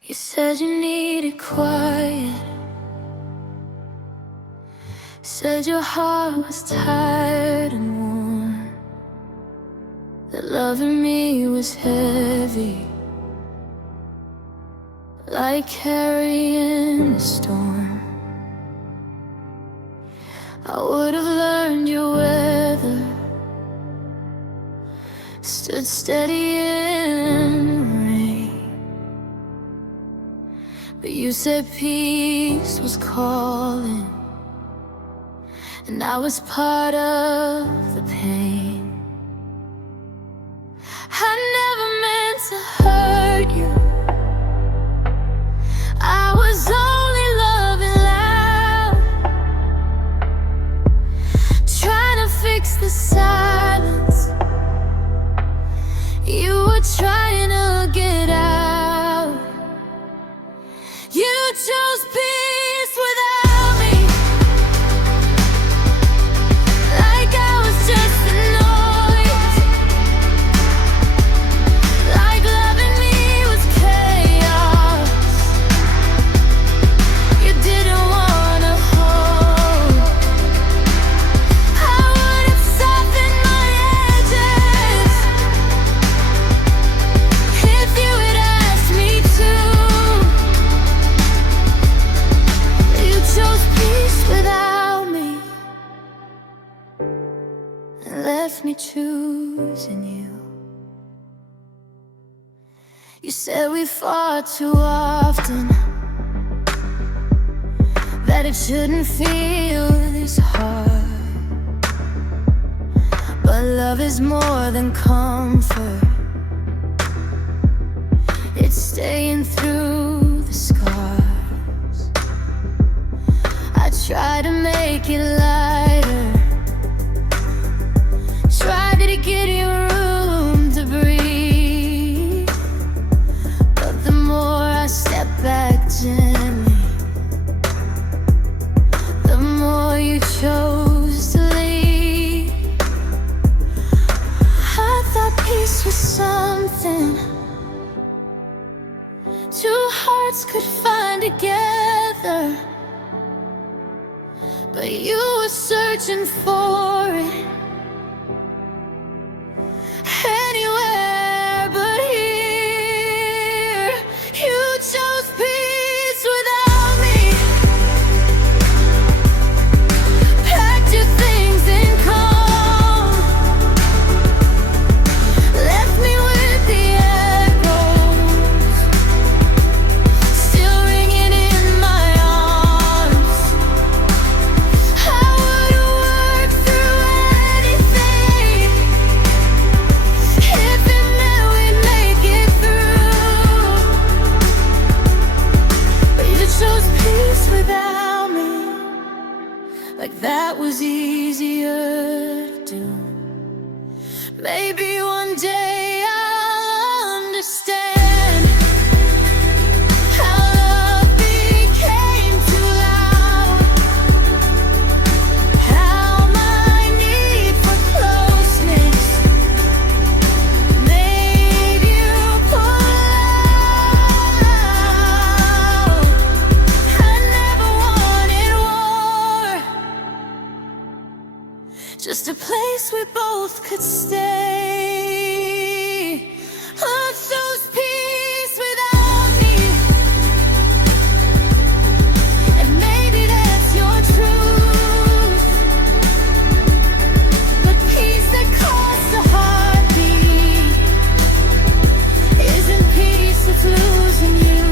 You said you needed quiet, said your heart was tired and worn, that loving me was heavy, like carrying a storm. I would have learned your weather, stood steady in the rain, but you said peace was calling, and I was part of the pain. I never meant to hurt you, I was only loving loud, trying to fix the silence. You were trying to get out. You chose peace without me, like I was just a noise, like loving me was chaos. You didn't wanna hold. I would have softened my edges if you had asked me to. You chose peace without me and left me choosing you. You said we fought too often, that it shouldn't feel this hard, but love is more than comfort, it's staying through the scars. I try to make it lighter, tried to give you room to breathe, but the more I step back gently, the more you chose to leave. I thought peace was something two hearts could find together, but you were searching for it anywhere but here. You chose peace without me, packed your things in calm, left me with the echoes still ringing in my arms. I would work through anything if it meant we'd make it through, but you chose peace without me, like that was easier to do. Maybe one day I'll understand how love became too loud, how my need for closeness made you pull out. I never wanted war, just a place we both could stay. I chose peace without me, and maybe that's your truth, but peace that costs a heartbeat isn't peace that's losing you.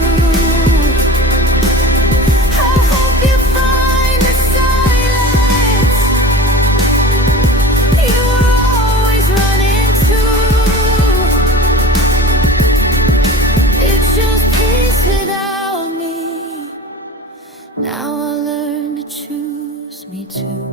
I hope you find the silence you were always running to. It's just peace without me. Now I'll learn to choose me too.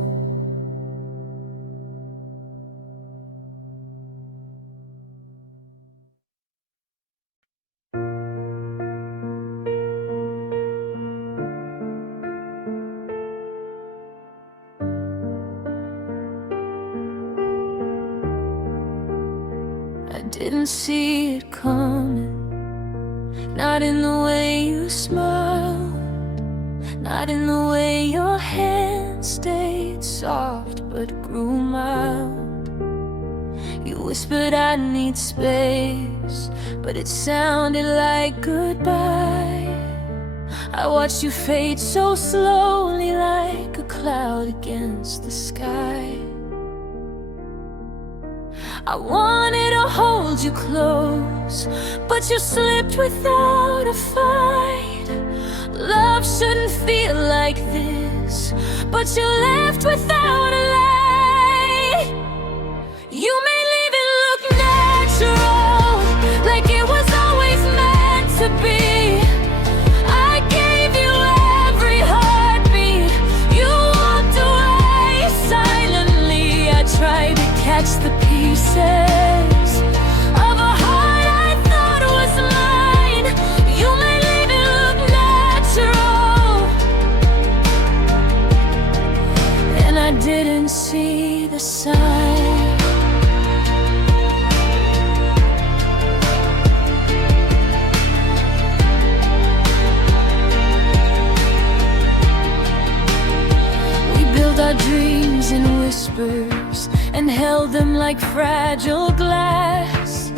I didn't see it coming, Not in the way you smile, not in the way your hand stayed soft but grew mild. You whispered I need space, but it sounded like goodbye. I watched you fade so slowly, like a cloud against the sky. I wanted to hold you close, but you slipped without a fight. Love shouldn't feel like this, but you left without a light. You made leaving look natural, like it was always meant to be. I gave you every heartbeat, you walked away silently. I tried to catch the pieces of a heart I thought was mine. You made leaving look natural, and I didn't see the sign. We built our dreams in whispers and held them like fragile glass.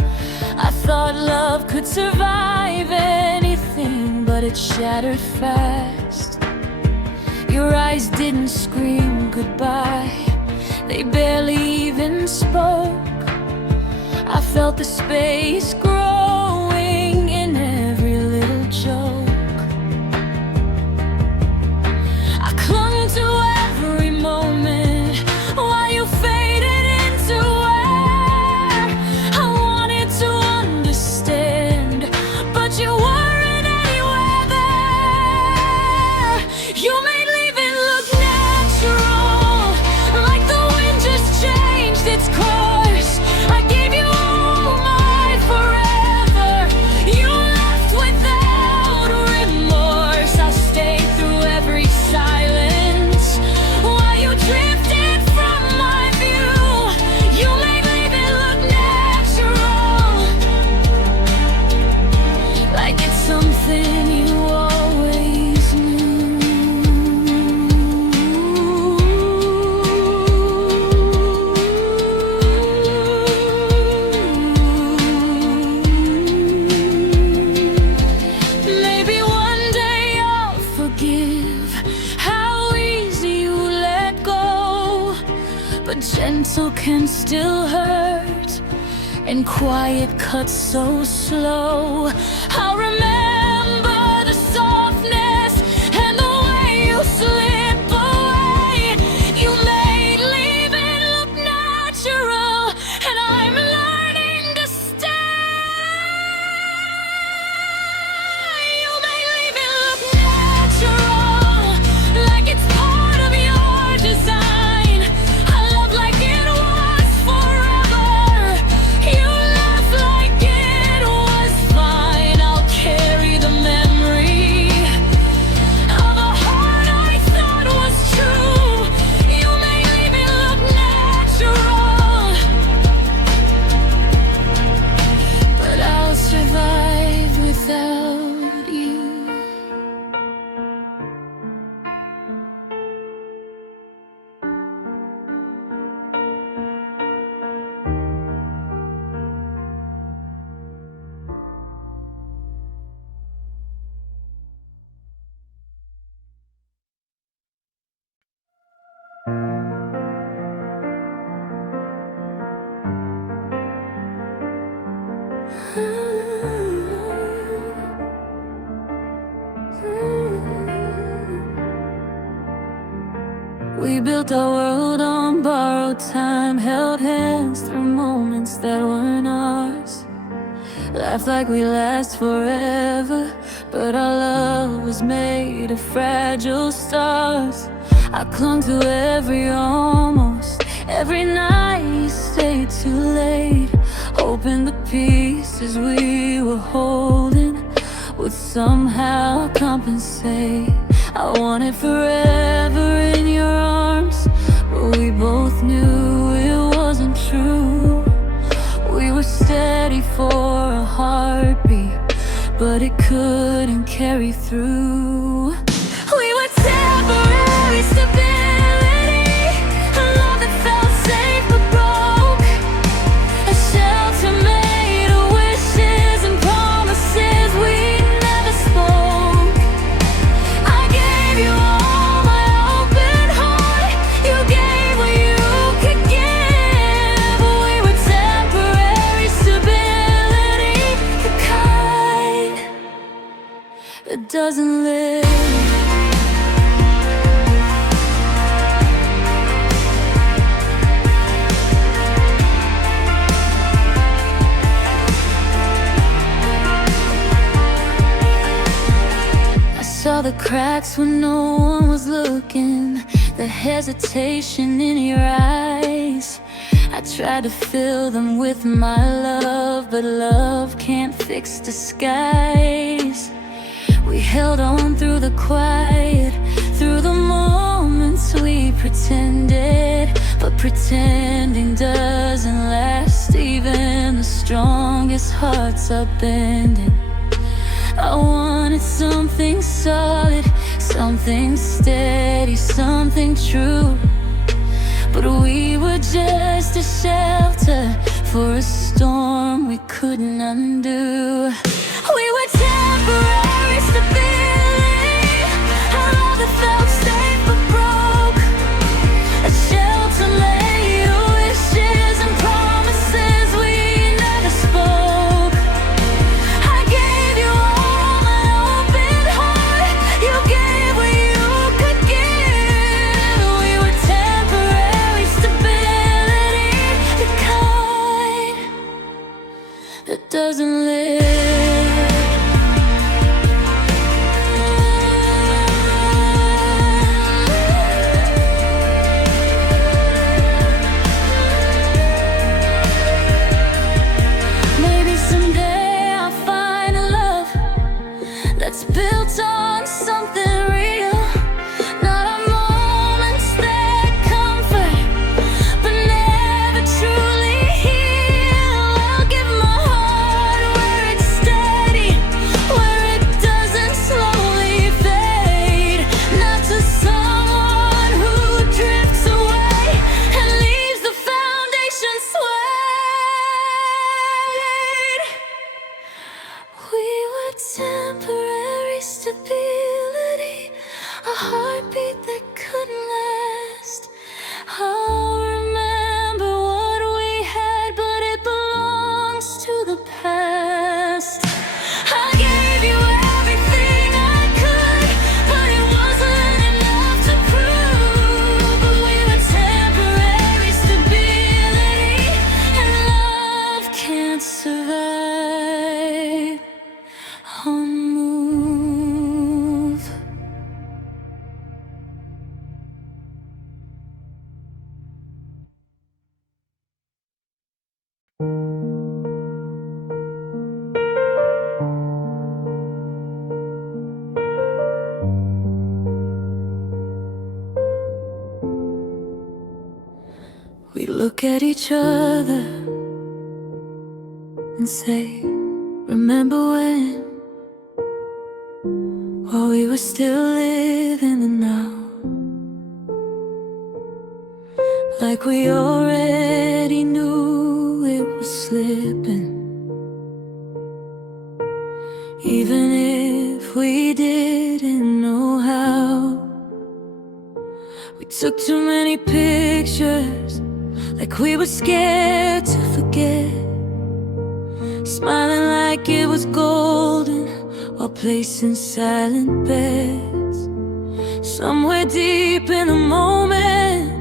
I thought love could survive anything, but it shattered fast. Your eyes didn't scream goodbye, they barely even spoke. I felt the space growing in every little joke. I clung to every moment while you faded into air. I wanted to understand, but you weren't anywhere there. You made leaving look natural, like the wind just changed its course. I gave you all my forever, you left without remorse. I stayed through every silence while you drifted from my view. You made leaving look natural, like it's something you always knew. Maybe one day I'll forgive how easy you let go, but gentle can still hurt, and quiet cuts so slow. I'll remember the softness and the way you slip away. You made leaving look natural, and I'm learning to stay. You made leaving look natural, like it's part of your design. I love like it was forever, you left like it was fine. I'll carry the memory of a heart I thought was true. You made leaving look natural, but I'll survive without you. We built our world on borrowed time, held hands through moments that weren't ours. Laughed like we last forever, but our love was made of fragile stars. I clung to every almost, every night you stayed too late, hoping the pieces we were holding would somehow compensate. I wanted forever in your arms, but we both knew it wasn't true. We were steady for a heartbeat, but it couldn't carry through. We were temporary stability, a love that felt safe but broke, a shelter made of wishes and promises we never spoke. I gave you all my open heart, you gave what you could give. We were temporary stability, the kind that doesn't live. Saw the cracks when no one was looking, the hesitation in your eyes. I tried to fill them with my love, but love can't fix disguise. We held on through the quiet, through the moments we pretended, but pretending doesn't last. Even the strongest hearts are bending. I wanted something solid, something steady, something true, but we were just a shelter for a storm we couldn't undo. We were temporary stability, a love that felt safe but broke, a shelter made of wishes and promises we never spoke. I gave you all my open heart, you gave what you could give. We were temporary stability, the kind that doesn't live. Maybe someday I'll find a love that's built on something real, not on moments that comfort, but never truly heal. I'll give my heart where it's steady, where it doesn't slowly fade, not to someone who drifts away and leaves the foundation swayed. We were temporary stability, a heartbeat that couldn't last. I'll remember what we had, but it belongs to the past. I gave you everything I could, but it wasn't enough to prove. But we were temporary stability, and love can't survive on move. We look at each other and say, remember when? While we were still living the now, like we already knew it was slipping. Even if we didn't know how, we took too many pictures, like we were scared to forget, smiling like it was golden while placing silent bets. Somewhere deep in the moment,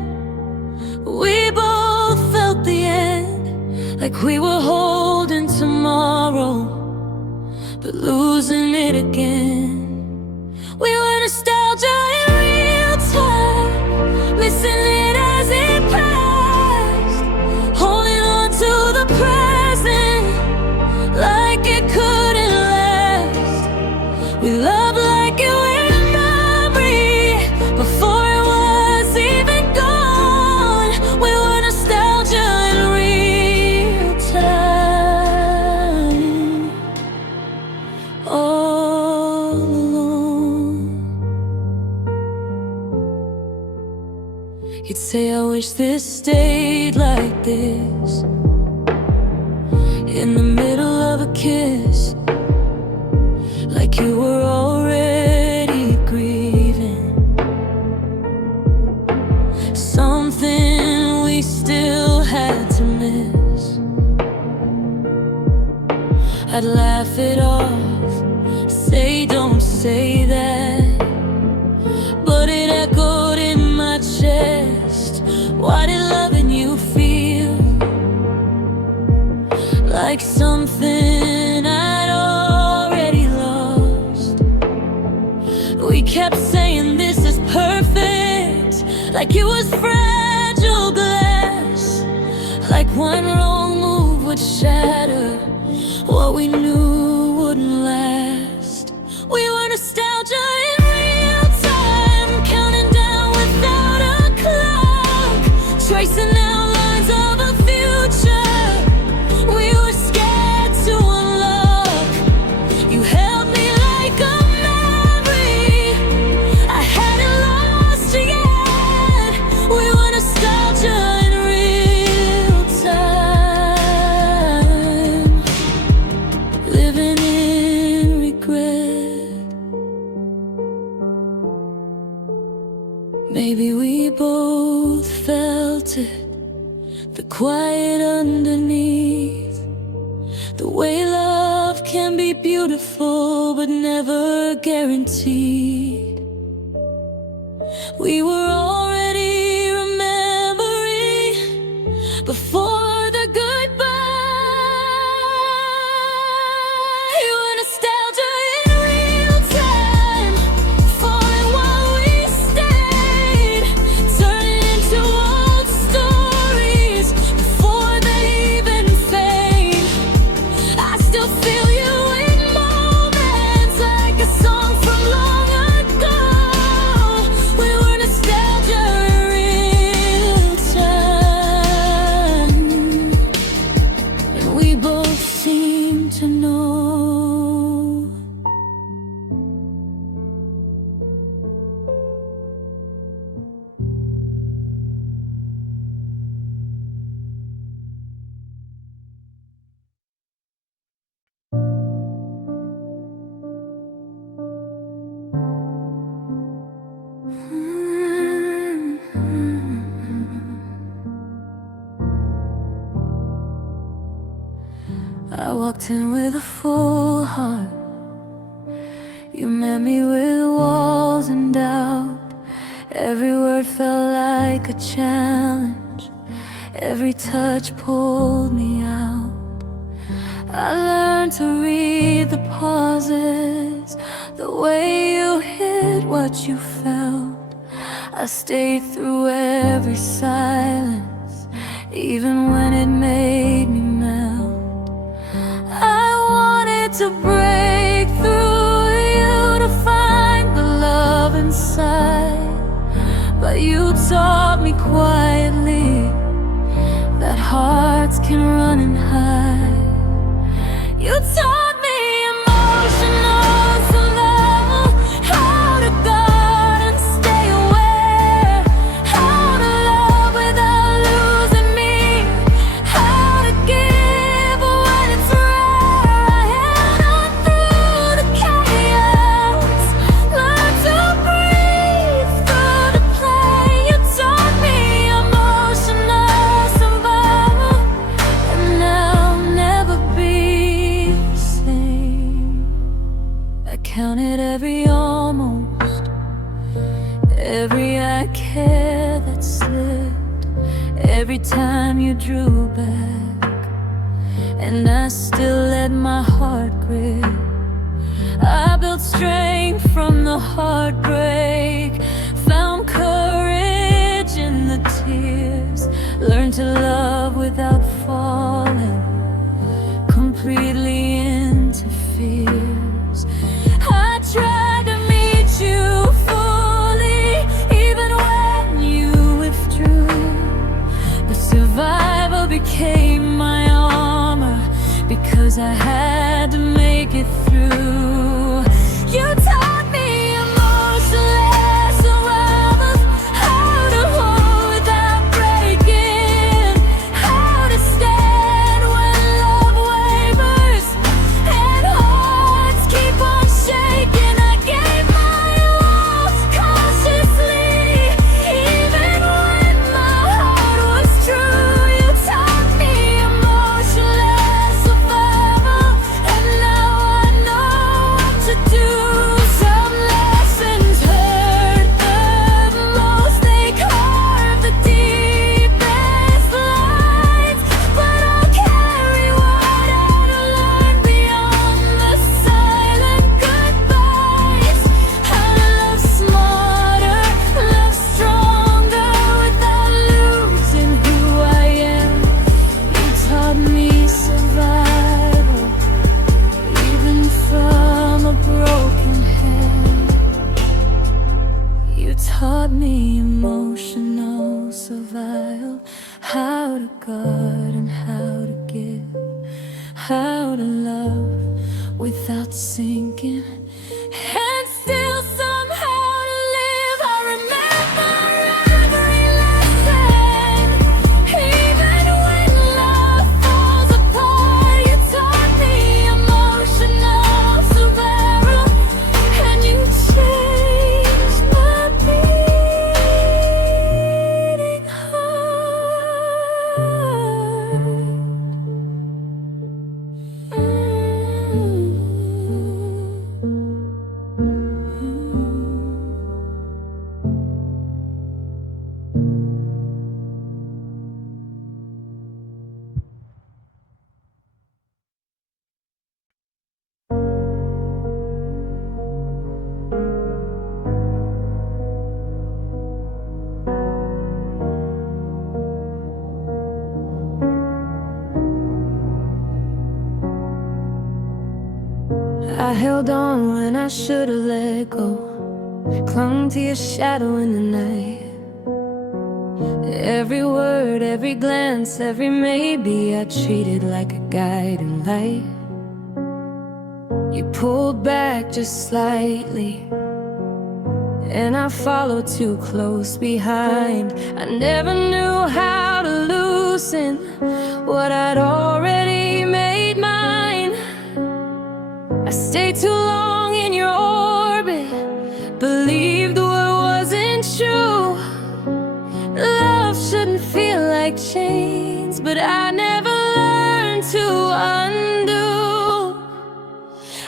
we both felt the end, like we were holding tomorrow, but losing it again. We were nostalgia in real time, missing it as it passed, holding on to the present like it couldn't last. We loved like it were a memory before it was even gone. We were nostalgia in real time. alone. You'd say, I wish this stayed like this, in the middle of a kiss, like you were already grieving something we still had to miss. I'd laugh it off, say don't say that, but it echoed in my chest. Why did loving you feel like something I'd already lost? We kept saying this is perfect, like it was fragile glass, like one wrong move would shatter what we knew wouldn't last. We were nostalgia in real time, counting down without a clock, tracing outlines of a future we were scared to unlock. You held me like a memory I hadn't lost yet. We were nostalgia in real time, living in regret. Maybe we both felt it, the quiet underneath, the way love can be beautiful but never guaranteed. We were already remembering before the goodbye. You were nostalgia in real time, falling while we stayed, turning into old stories before they even fade. I still feel you in moments, like a song from long ago. We were nostalgia in real time, and we both seem to know. I walked in with a full heart. You met me with walls and doubt. Every word felt like a challenge, every touch pulled me out. I learned to read the pauses, the way you hid what you felt. I stayed through every silence, even when it made me melt. I wanted to break through you to find the love inside, but you taught me quietly that hearts can run and hide. You taught me emotional survival, how to guard and stay aware, how to love without losing me, how to give when it's rare. I held on through the chaos, learned to breathe through the play. You taught me emotional survival, and now I'll never be the same. I counted every almost, every I care that slipped, every time you drew back, and I still let my heart grip. I built strength from the heartbreak, found courage in the tears, learned to love without falling completely into fears. I tried to meet you fully, even when you withdrew, but survival became my armor, because I had to make it through. You taught me emotional survival, how to guard and how to give, how to love without sinking, and still somehow to live. I remember every lesson, even when love falls apart. You taught me emotional survival, and you changed my beating heart. I held on when I should have let go, clung to your shadow in the night. Every word, every glance, every maybe I treated like a guiding light. You pulled back just slightly, and I followed too close behind. I never knew how to loosen what I'd already made mine. I stayed too long in your orbit, believed what wasn't true. Love shouldn't feel like chains, but I never learned to undo.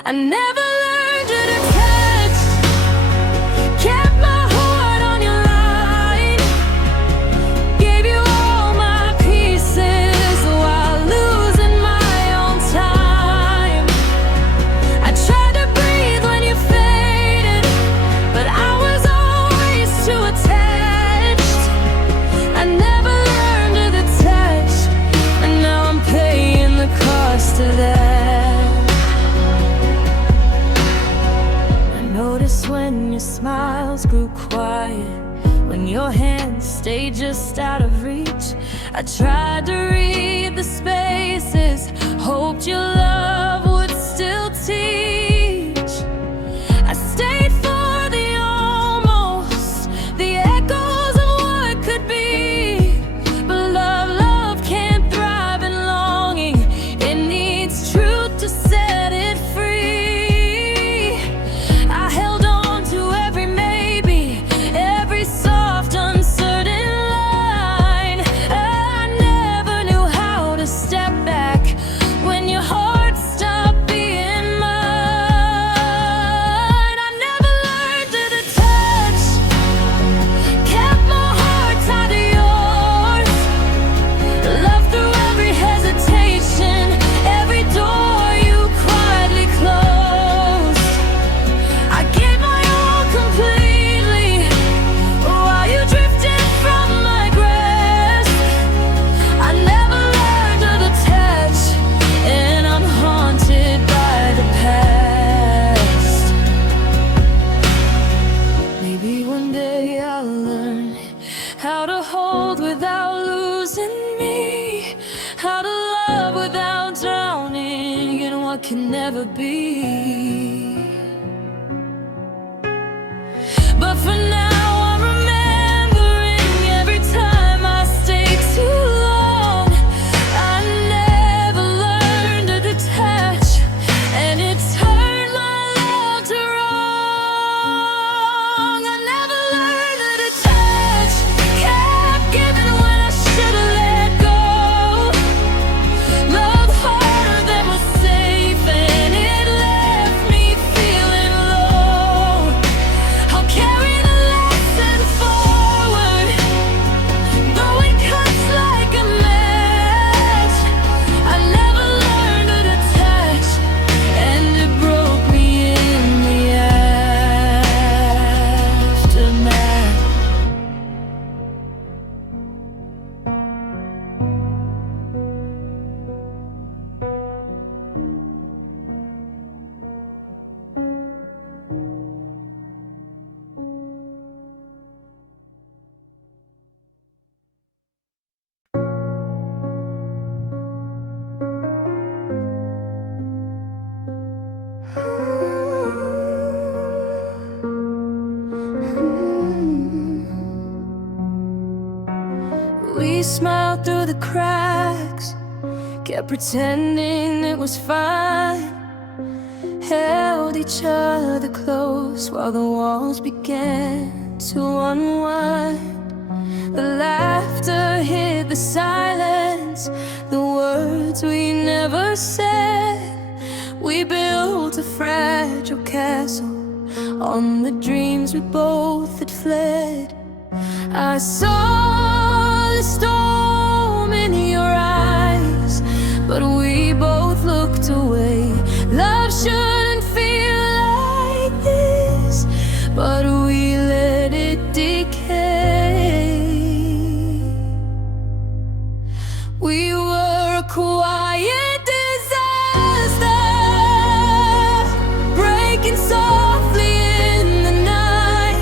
I never learned to detach, kept my heart on your line, gave you all my pieces while losing my own time. I tried to breathe when you faded, but I was always too attached. I never learned to detach, and now I'm paying the cost of that. I noticed when your smiles grew quiet, when your hands stayed just out of reach. I tried to read the spaces, hoped your love would still teach. I stayed for the almost, the echoes of what could be. But love can't thrive in longing. It needs truth to set it free. I held on to every maybe, every soft, uncertain line. I never knew how to step back when your heart stopped being mine. I never learned to detach, kept my heart tied to yours, loved through every hesitation, every door you quietly closed. I gave my all completely while you drifted from my grasp. I never learned to detach, and I'm haunted by the past. Maybe one day I'll learn how to hold without losing me, how to love without drowning in what can never be. But for now I'm remembering every time I stayed too long. I never learned to detach, and it turned my love to wrong. I never learned to detach, kept giving when I should've let go. Loved harder than was safe, and it left smile through the cracks, kept pretending it was fine, held each other close while the walls began to unwind. The laughter hid the silence, the words we never said. We built a fragile castle on the dreams we both had fled. I saw the storm in your eyes, but we both looked away. Love shouldn't feel like this, but we let it decay. We were a quiet disaster, breaking softly in the night.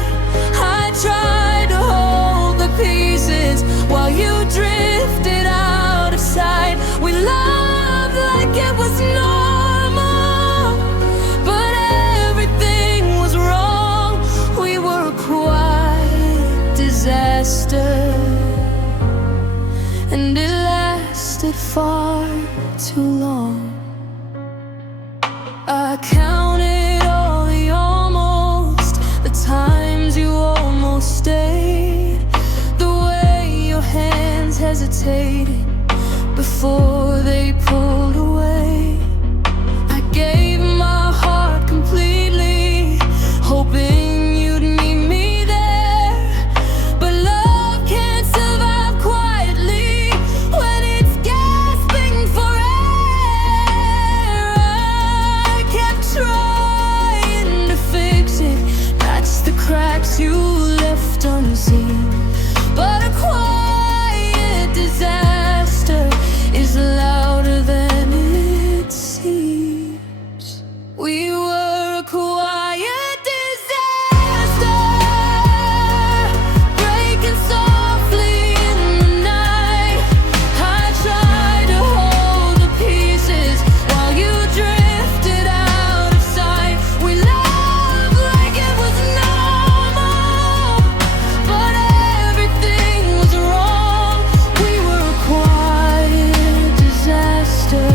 I tried to hold the pieces while you drifted out of sight. We loved like it was normal, but everything was wrong. We were a quiet disaster, and it lasted far too long. I counted all the almost, the times you almost stayed, the way your hands hesitated before they pulled away. I gave my heart completely, hoping you'd meet me there, but love can't survive quietly when it's gasping for air. I kept trying to fix it, patch the cracks you left unseen, but a quiet disaster is louder than it seems. We were a quiet disaster, breaking softly in the night. I tried to hold the pieces while you drifted out of sight. We loved like it was normal, but everything was wrong. We were a quiet disaster,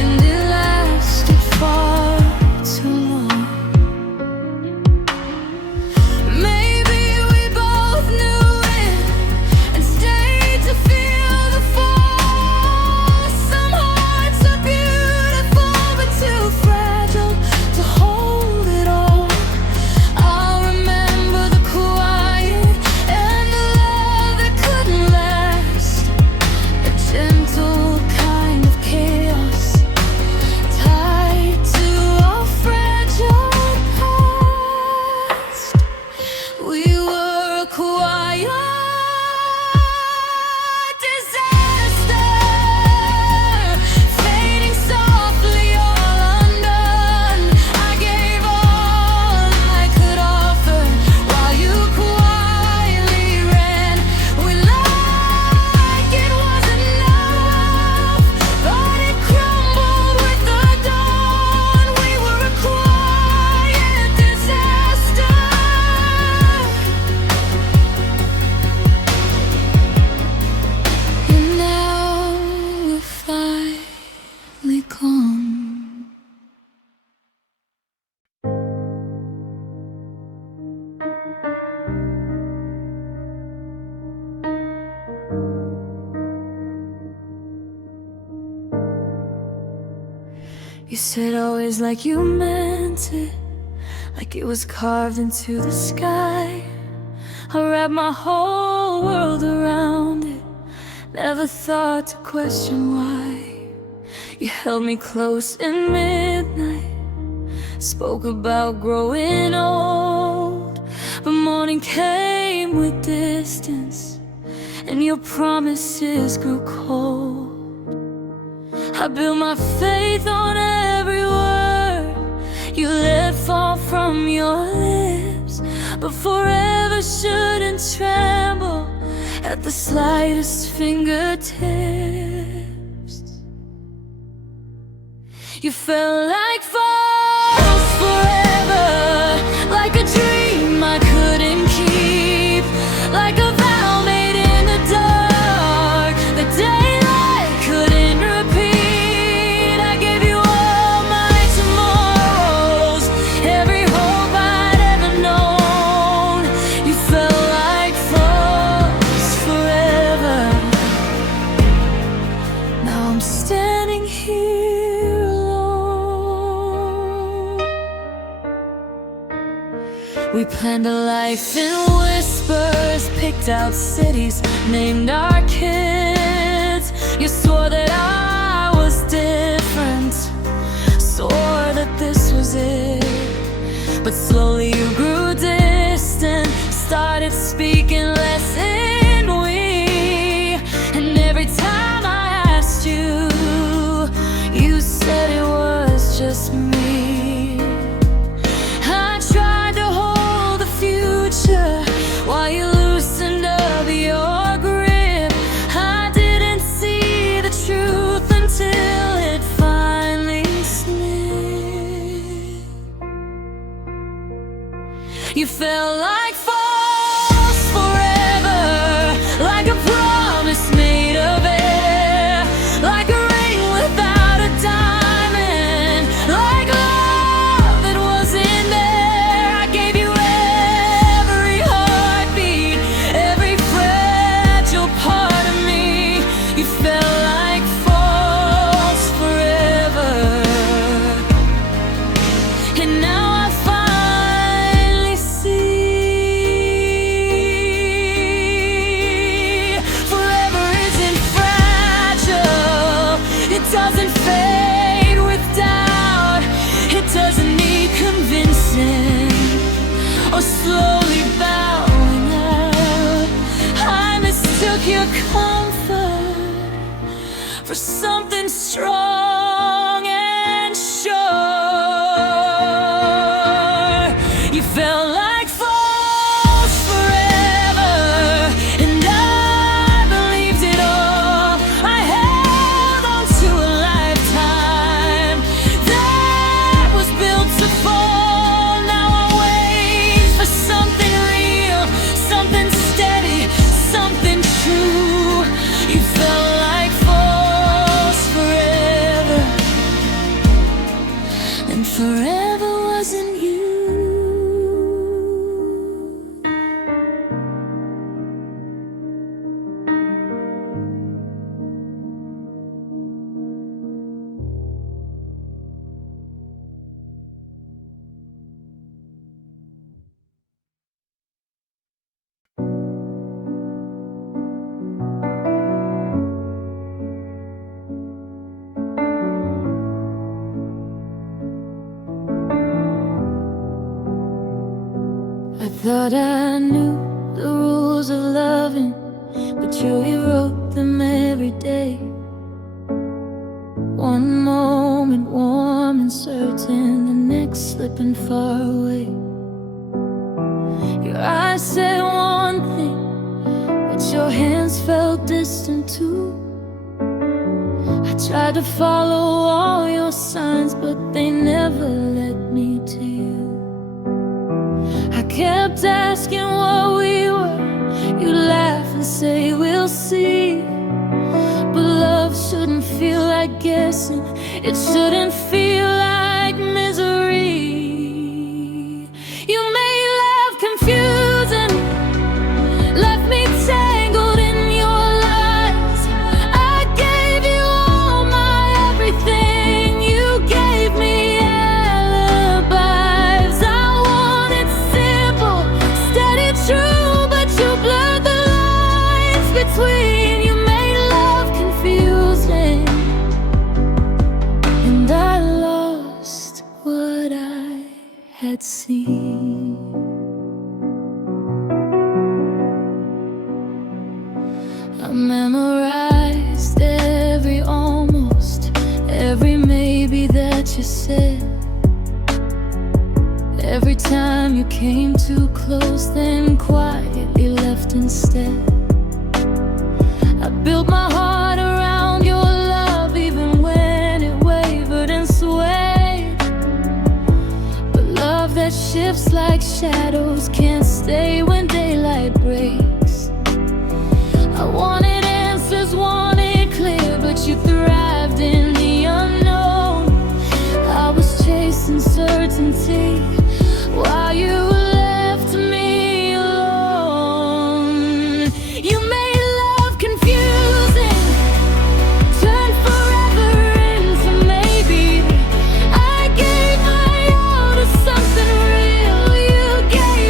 and it lasted far too long. Maybe we both knew it and stayed to feel the fall. Some hearts are beautiful but too fragile to hold it all. I'll remember the quiet and the love that couldn't last, a gentle kind of chaos tied to our fragile past. We were a quiet disaster, fading softly, all undone. I gave all I could offer while you quietly ran. We like it wasn't enough, but it crumbled with the dawn. We were a quiet disaster, and now we're finally gone. You said always like you meant it, like it was carved into the sky. I wrapped my whole world around it, never thought to question why. You held me close in midnight, spoke about growing old, but morning came with distance, and your promises grew cold. I built my faith on every word you let fall from your lips, but forever shouldn't tremble at the slightest fingertips. You felt like false forever, like a dream I couldn't keep, like a vow made in We planned a life in whispers, picked out cities, named our kids. You swore that I was different, swore that this was it. But slowly you grew distant, started speaking less in we. And every time I asked you, you said it was just me. I tried to hold the future while you loosened up your grip. I didn't see the truth until it finally slipped. You felt like false forever, like a promise made of air, like a ring without a diamond, like love that wasn't there. I gave you every heartbeat, every fragile part of me. You felt like false forever, and now I finally see forever isn't fragile. It doesn't fade with doubt. It doesn't need convincing or slowly bowing out. I mistook your comfort for something strong and sure. You felt like false forever, and I believed it all. I held on to a lifetime that was built to fall. Now I wait for something real, something steady, something true. You felt like false forever, and forever wasn't you. I thought I knew the rules of loving, but you rewrote them every day. One moment warm and certain, the next slipping far away. Your eyes said one thing, but your hands felt distant too. I tried to follow all your signs, but they never led me to you. I kept asking what we were. You laugh and say we'll see, but love shouldn't feel like guessing. It shouldn't feel like misery. You made love confusing, left me tangled in your lies. I gave you all my everything. You gave me alibis. I wanted simple, steady, true, but you blurred the lines between. You made love confusing, and I lost what I had seen. I memorized every almost, every maybe that you said. Every time you came too close, then quietly left instead. I built my heart around your love, even when it wavered and swayed. But love that shifts like shadows can't stay when daylight breaks. I wanted answers, wanted clear, but you thrived in the unknown. I was chasing certainty while you left me alone. You made love confusing, turned forever into maybe. I gave my all to something real. You gave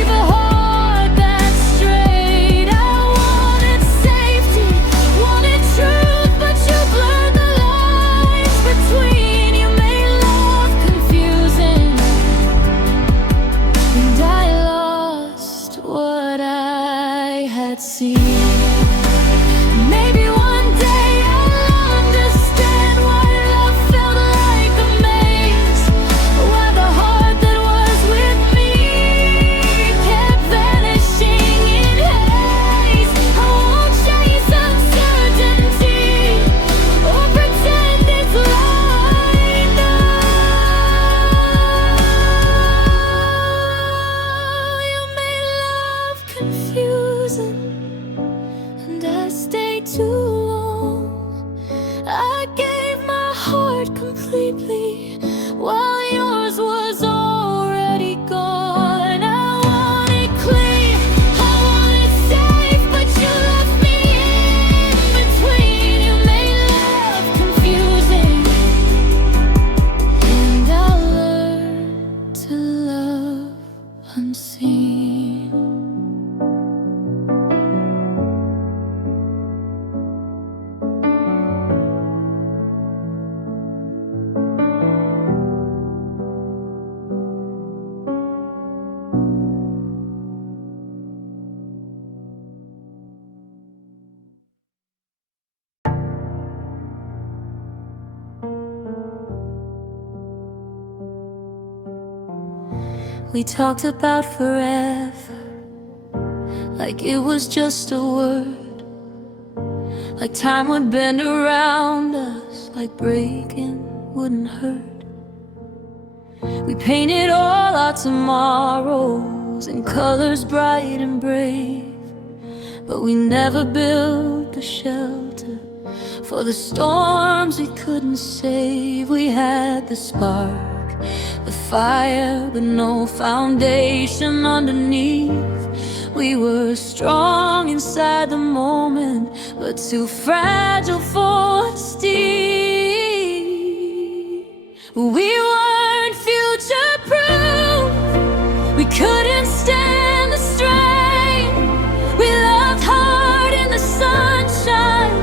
unseen. We talked about forever, like it was just a word, like time would bend around us, like breaking wouldn't hurt. We painted all our tomorrows in colors bright and brave, but we never built a shelter for the storms we couldn't save. We had the spark, the fire, but no foundation underneath. We were strong inside the moment, but too fragile for steam. We weren't future-proof, we couldn't stand the strain. We loved hard in the sunshine,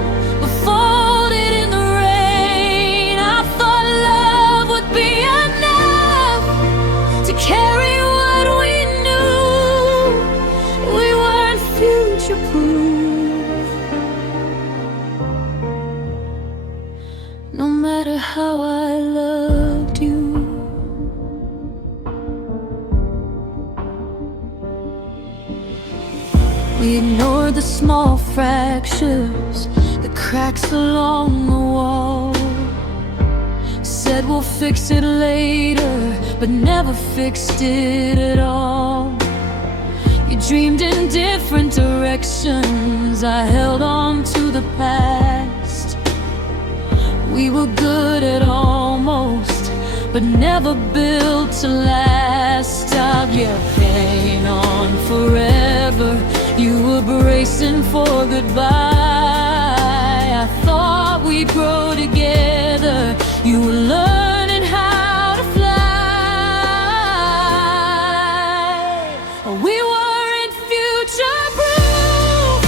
but folded in the rain. I thought love would be enough to carry what we knew. We weren't future-proof, no matter how I loved you. We ignored the small fractures, the cracks along the wall. Said we'll fix it later, but never fixed it at all. You dreamed in different directions, I held on to the past. We were good at almost, but never built to last. I'll pain on forever. You were bracing for goodbye. I thought we'd grow together. You were learning how to fly. We weren't future-proof,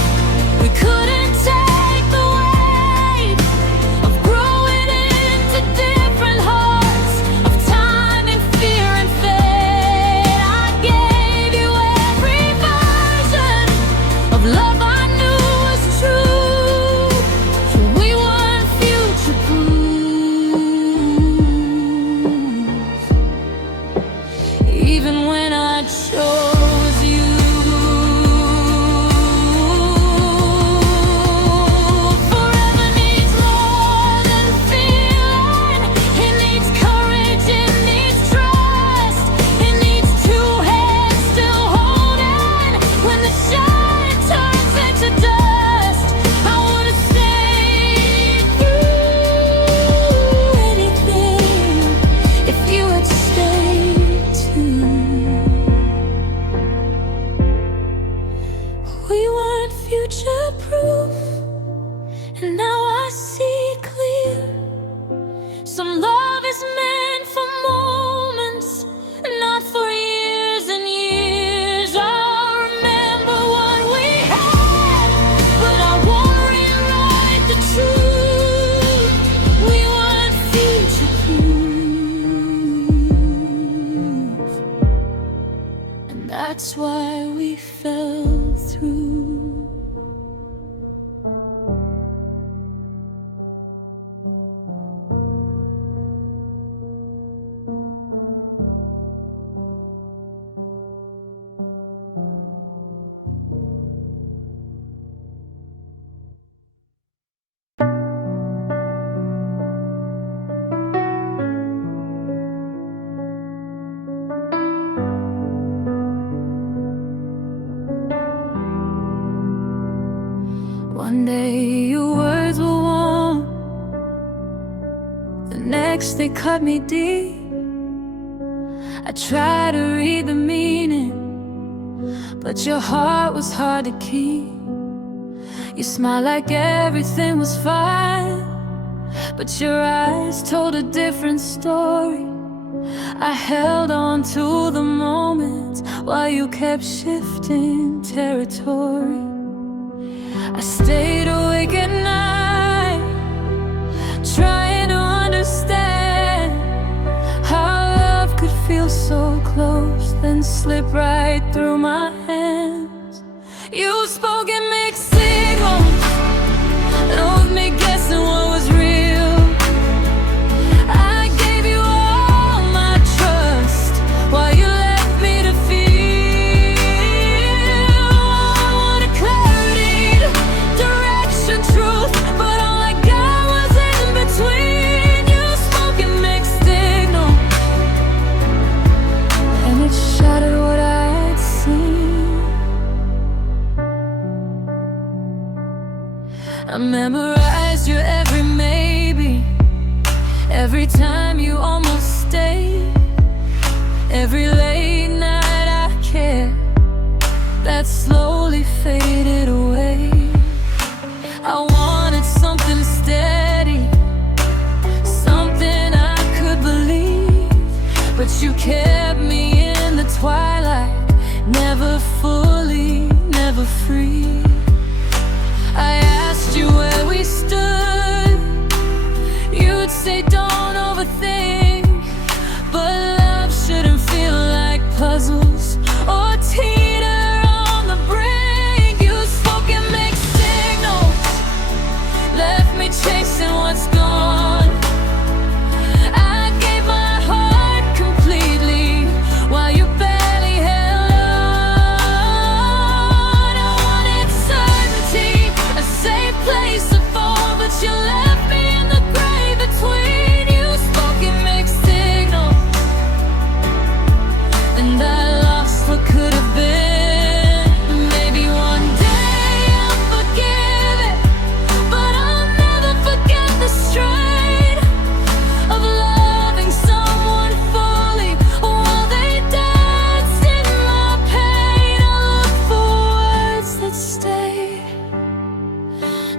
we couldn't take the weight of growing into different hearts, of time and fear and fate. I gave you every version of love I knew was true, so we weren't future-proof, even when I chose you. Forever needs more than feeling. It needs courage, it needs trust. It needs two hands still holding when the shine turns into dust. I would've stayed through anything if you had stayed too. We weren't future-proof, and now I see clear. Some love is meant for moments, not for years and years. I'll remember what we had, but I won't rewrite the truth. We weren't future-proof, and that's why we fell through. One day your words were warm, the next they cut me deep. I tried to read the meaning, but your heart was hard to keep. You smiled like everything was fine, but your eyes told a different story. I held on to the moment while you kept shifting territory. I stayed awake at night, trying to understand how love could feel so close, then slip right through my hands. You spoke in mixed signals, left me guessing what was real. I gave you all my trust while you left me to feel. I wanted clarity, direction, truth, but all I got was in between. You spoke in mixed signal, and it shattered what I had seen. I memorized your every maybe, every time you almost stayed, every late night I cared that slowly faded away. I wanted something steady, something I could believe, but you kept me in the twilight, never fully, never free. I asked you where we stood, you'd say don't overthink, but love shouldn't feel like puzzles or teeter on the brink. You spoke in mixed signals, left me chasing what's gone. I gave my heart completely while you barely held on. I wanted certainty, a safe place to fall, but you left me in the gray between. You spoke in mixed signals, and I lost what could have been. Maybe one day I'll forgive it, but I'll never forget the strain of loving someone fully while they danced in my pain. I look for words that stay,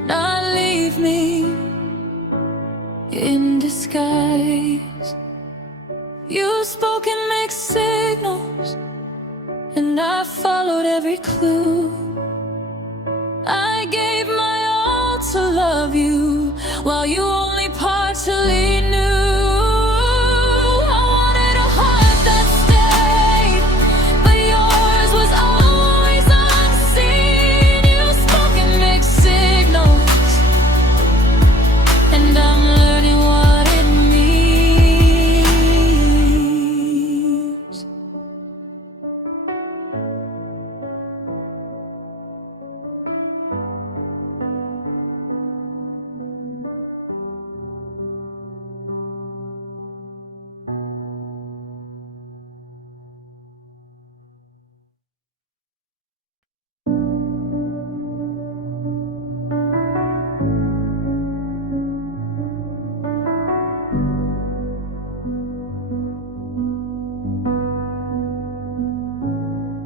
not leave me in disguise. You spoke in mixed signals, and I followed every clue. I gave my all to love you while you only partially knew. I wanted a heart that stayed, but yours was always unseen. You spoke in mixed signals, and I'm learning what it means.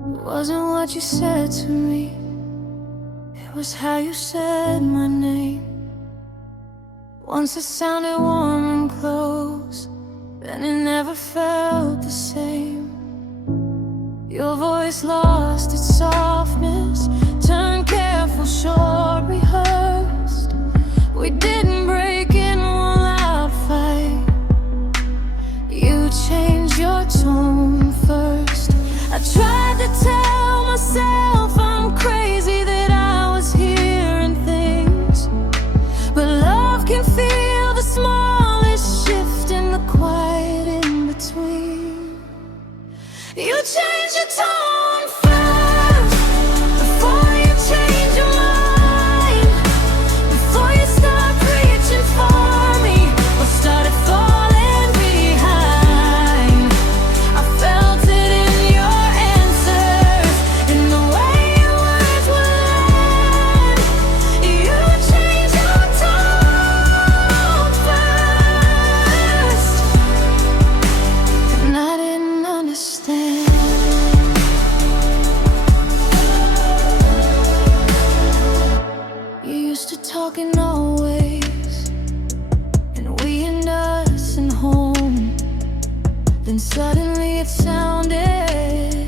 It wasn't what you said to me, it was how you said my name. Once it sounded warm and close, then it never felt the same. Your voice lost its softness, turned careful, short, rehearsed. We didn't break in one loud fight, you changed your tone first. I tried to tell myself I'm crazy, that I was hearing things, but love can feel the smallest shift in the quiet in between. You changed your tone first, before you change your mind, before you start preaching for me or started falling behind. I felt it in your answers, in the way your words would land. You changed your tone first, and I didn't understand. You used to talk in always, and we and us and home. Then suddenly it sounded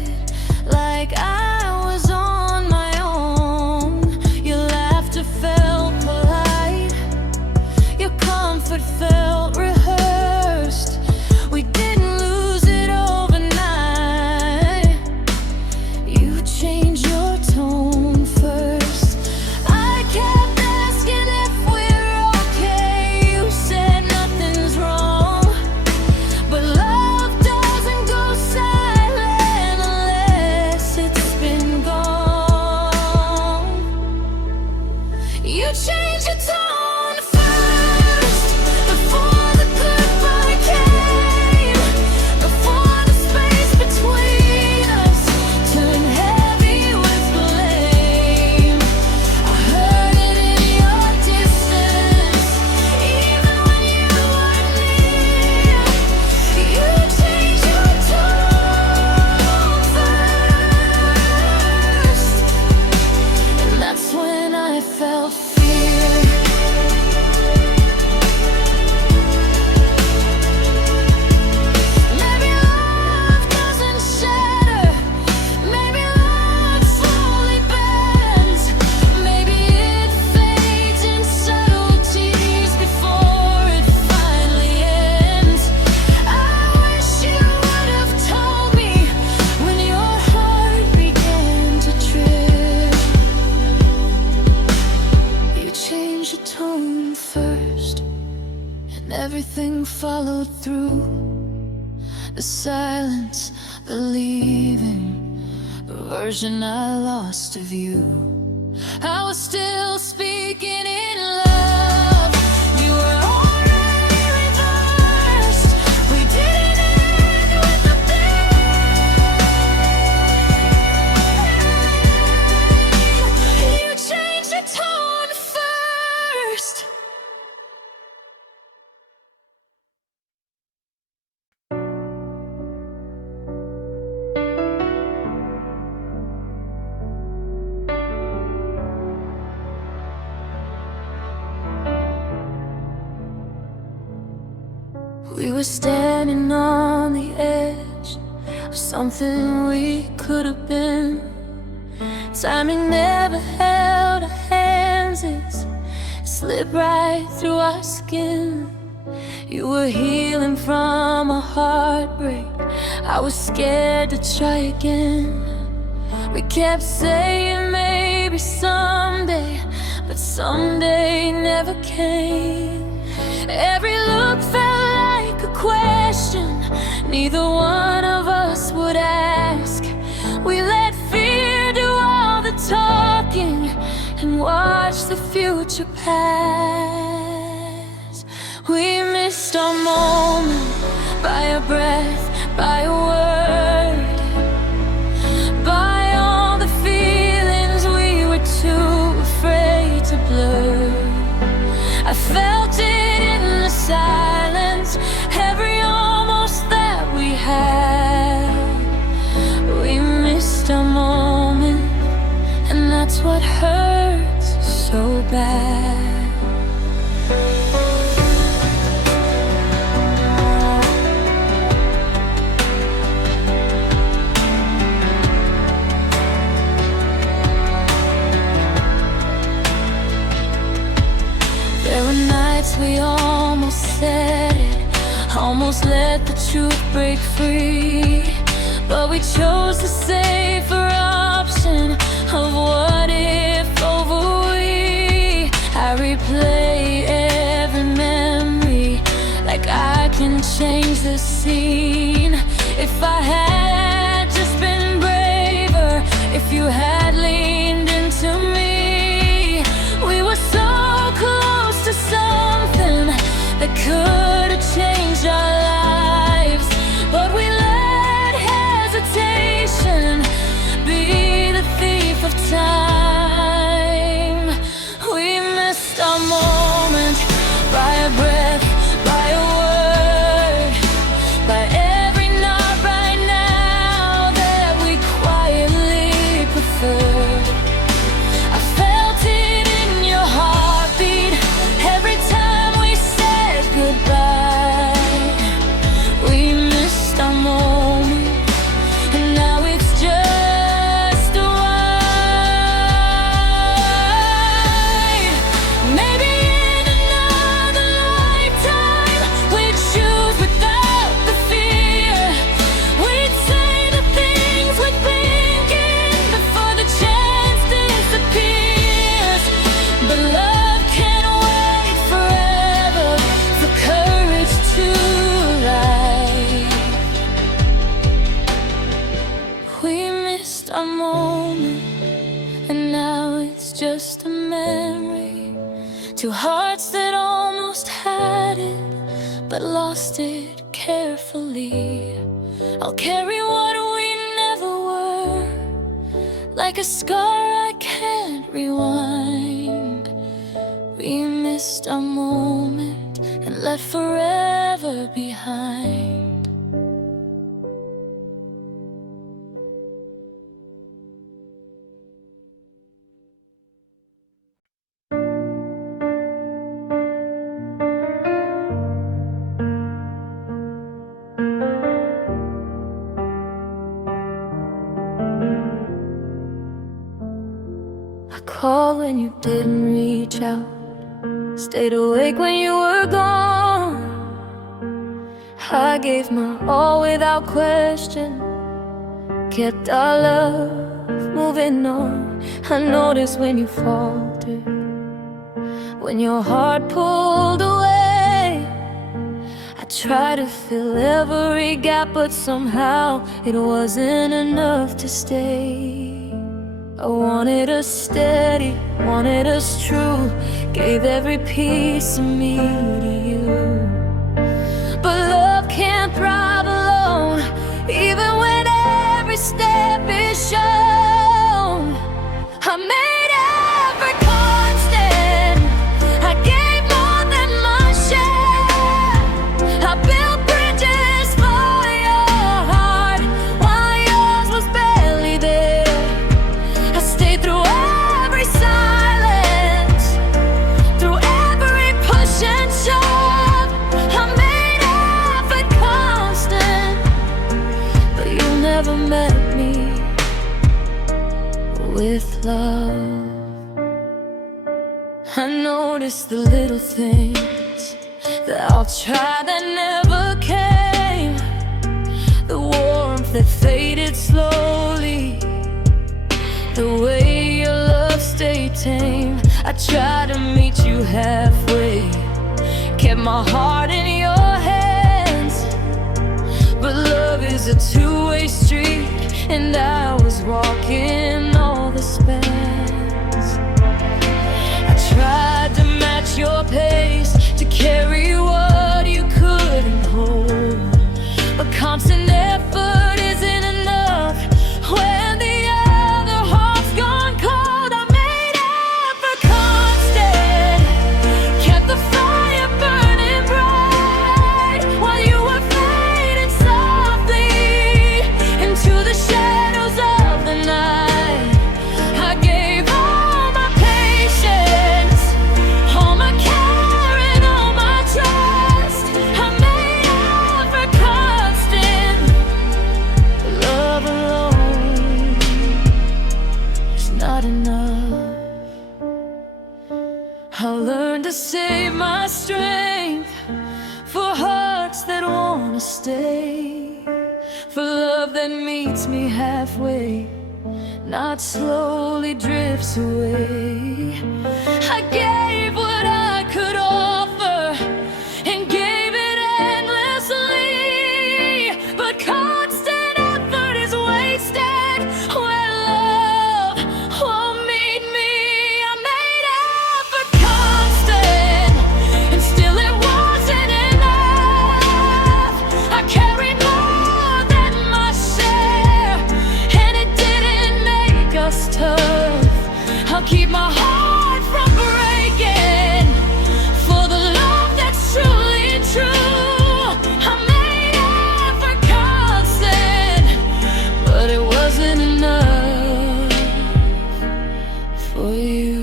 followed through. The silence, believing the version I lost of you. I was still speaking in love. You were already reversed. We didn't end with a bang. You changed your tone first. We were standing on the edge of something we could have been. Timing never held our hands, it slipped right through our skin. You were healing from a heartbreak, I was scared to try again. We kept saying maybe someday, but someday never came. Every look felt like a question neither one of us would ask. We let fear do all the talking and watch the future pass. We missed our moment by a breath, by a word, by all the feelings we were too afraid to blur. I felt it in the silence, every almost that we had. We missed a moment, and that's what hurts so bad. There were nights we almost said it, almost let the truth break free, but we chose the safer option of what if over we. I replay every memory like I can change the scene. If I had just been braver, if you had leaned into me, we were so close to something that could have changed our lives, but we let hesitation be the thief of time. We missed our moment by a breath, by a word, by every knot right now that we quietly preferred. I felt it in your heartbeat every time we said goodbye. We missed our moment, and now it's just a ride. Maybe in another lifetime we'd choose without the fear. We'd say the things we're thinking before the chance disappears. But love can't wait forever for courage to rise. We missed our moment, and now it's just a memory. Two hearts that almost had it, but lost it carefully. I'll carry what we never were, like a scar I can't rewind. We missed our moment and left forever behind. I called when you didn't reach out, stayed awake when you were gone. I gave my all without question, kept our love moving on. I noticed when you faltered, when your heart pulled away. I tried to fill every gap, but somehow it wasn't enough to stay. I wanted us steady, wanted us true, gave every piece of me to you. But love can't thrive alone, even when every step is shown. I made effort constant, I gave more than my share. I built bridges for your heart while yours was barely there. I stayed through every silence, through every push and shove. I made effort constant, but you never met me with love. I noticed the little things that I'll try that never came, the warmth that faded slowly, the way your love stayed tame. I tried to meet you halfway, kept my heart in your hands, but love is a two-way street, and I was walking all the spans. I tried to match your pace, to carry what you couldn't hold, but constant effort isn't enough when the other heart's gone cold. I made effort constant, kept the fire burning bright while you were fading softly into the shadows of the night. I gave all my patience, all my care and all my trust. I made effort constant. Love alone is not enough. I learned to save my strength for hearts that wanna stay, for love that meets me halfway, not slowly drifts away. I gave what I could offer and gave it endlessly, but constant effort is wasted when love won't meet me. I made effort constant, and still it wasn't enough. I carried more than my share, and it didn't make us tough. I'll keep my heart from breaking for the love that's truly true. I made effort constant, but it wasn't enough for you.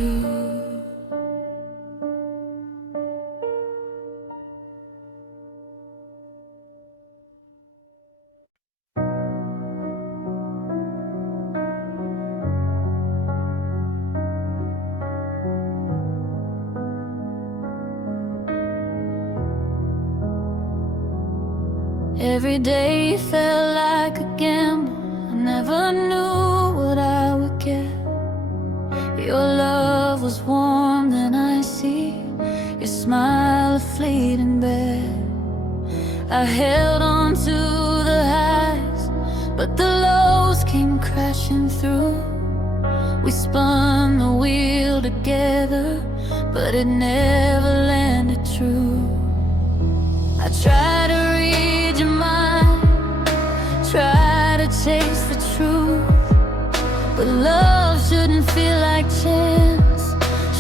Every day felt like a gamble, I never knew what I would get. Your love was warm, then I see your smile a fleeting bed. I held on to the highs, but the lows came crashing through. We spun the wheel together, but it never landed true. I tried to read your mind, try to taste the truth, but love shouldn't feel like chance,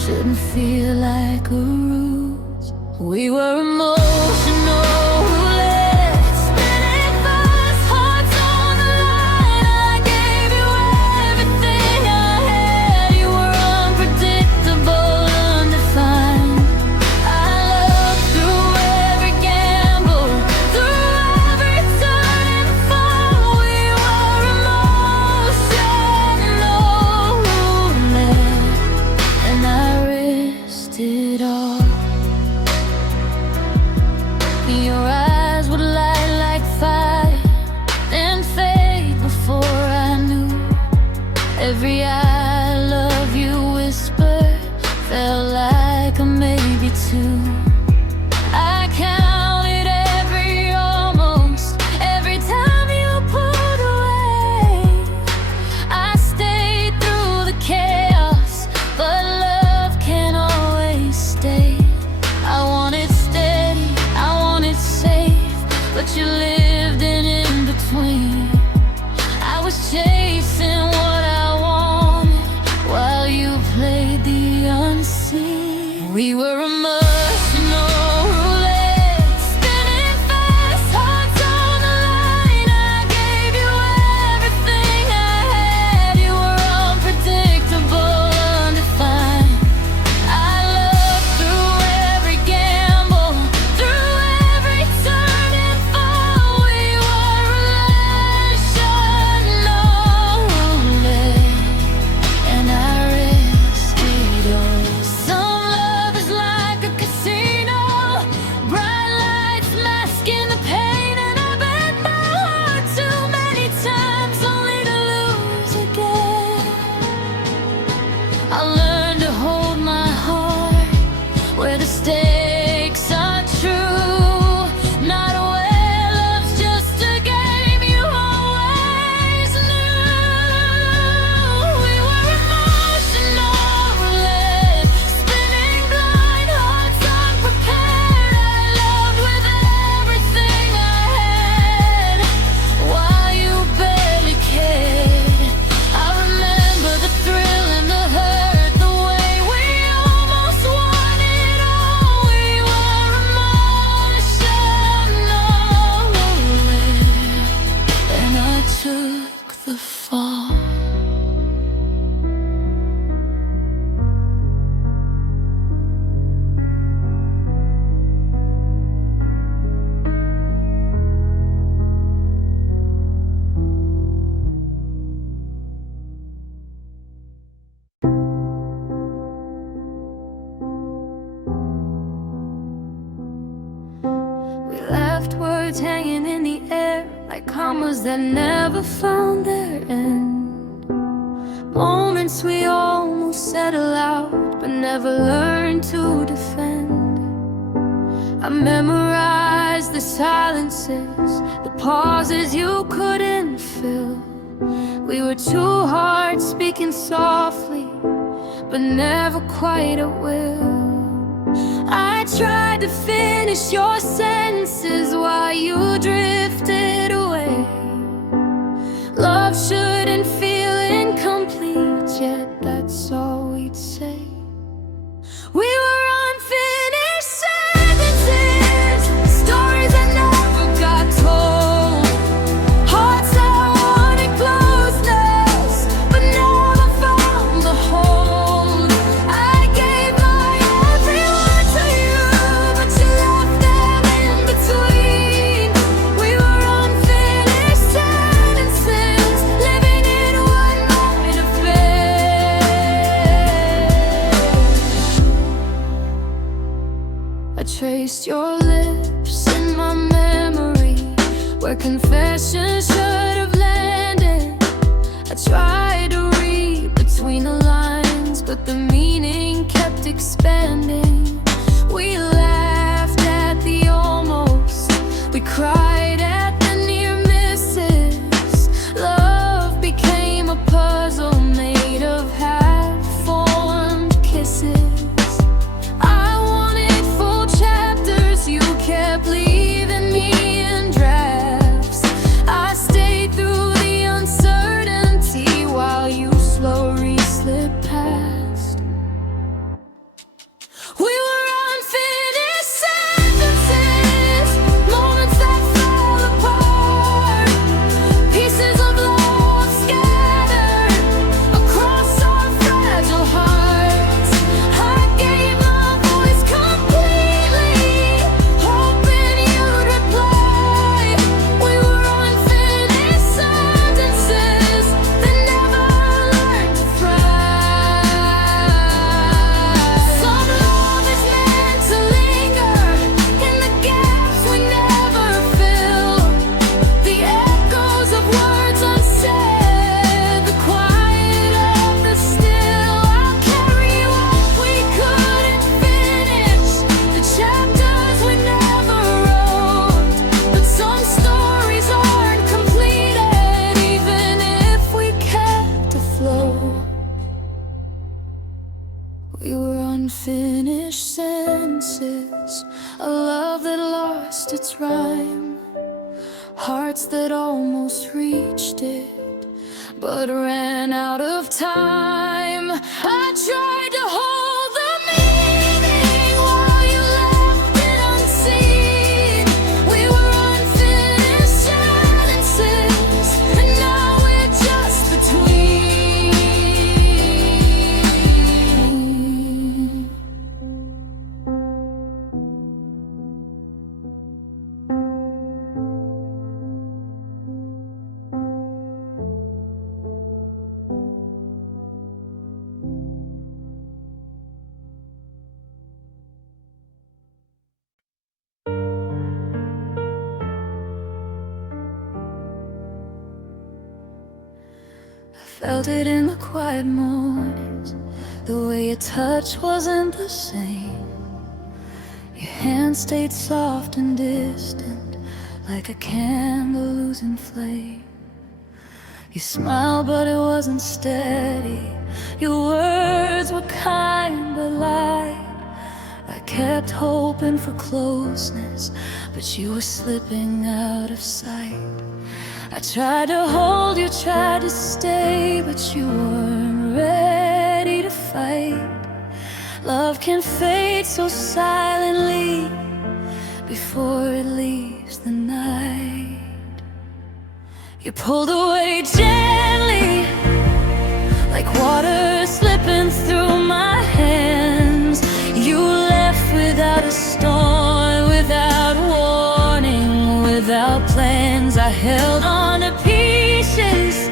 shouldn't feel like a ruse. We were emotional roulette, spinning fast, hearts on the line. I gave you everything I had, you were unpredictable, undefined. I loved through every gamble, through every turn and fall. We were emotional roulette, and I risked it all. Your eyes would light like fire, then fade before I knew. Every I love you whisper felt like a maybe too. I counted every chasing what I wanted while you played the unseen. We were emotional roulette, spinning fast, hearts on the line. I gave you everything I had. You were unpredictable, undefined. I loved through every gamble, through every turn and fall. We were relational roulette, and I risked it all. Some love is like a casino, bright lights masking the pain, and I bet my heart too many times only to lose again. I learned to hold my heart where the stakes are true, not where love's just a game you always knew. We were emotional roulette, spinning blind, hearts unprepared. I loved with everything I had while you barely cared. I remember the thrill and the hurt, the way we almost won it all. We were emotional roulette, and I took the fall. We left words hanging in the air like commas that never found their end. Moments we almost said aloud but never learned to defend. I memorized the silences, the pauses you couldn't fill. We were two hearts speaking softly but never quite at will. I tried to finish your sentences while you drifted away. Love shouldn't feel incomplete, yet that's all we'd say. We were unfinished sentences, stories that never got told, hearts that wanted closeness but never found the hold. I gave my everyone to you, but you left them in between. We were unfinished sentences, living in what might have been. I traced your lips in my memory where confessions should have landed. I tried to read between the lines, but the meaning kept expanding. We laughed at the almost, we cried at the near misses. Love became a puzzle made of half-formed kisses. I wanted full chapters, you kept leaving me in drafts. I stayed through the uncertainty while you slowly slipped past. We were unfinished sentences, moments that fell apart, pieces of love scattered across our fragile hearts. I gave my voice completely, hoping you'd reply. We were unfinished sentences that never learned to fry. Some love is meant to linger in the gaps we never fill, the echoes of words unsaid, the quiet of the still. I'll carry what we couldn't finish, the chapters we never wrote. But some stories aren't completed, even if we kept afloat. We were unfinished sentences, a love that lost its rhyme, hearts that almost reached it, but ran out of time. I tried to hold the meaning while you left it unseen. We were unfinished sentences, and now we're just between. Felt it in the quiet mornings. The way your touch wasn't the same. Your hand stayed soft and distant, like a candle losing flame. You smiled but it wasn't steady. Your words were kind but light. I kept hoping for closeness, but you were slipping out of sight. I tried to hold you, tried to stay, but you weren't ready to fight. Love can fade so silently before it leaves the night. You pulled away gently, like water slipping through my hands. You left without a storm, without warning, without plans. I held on to pieces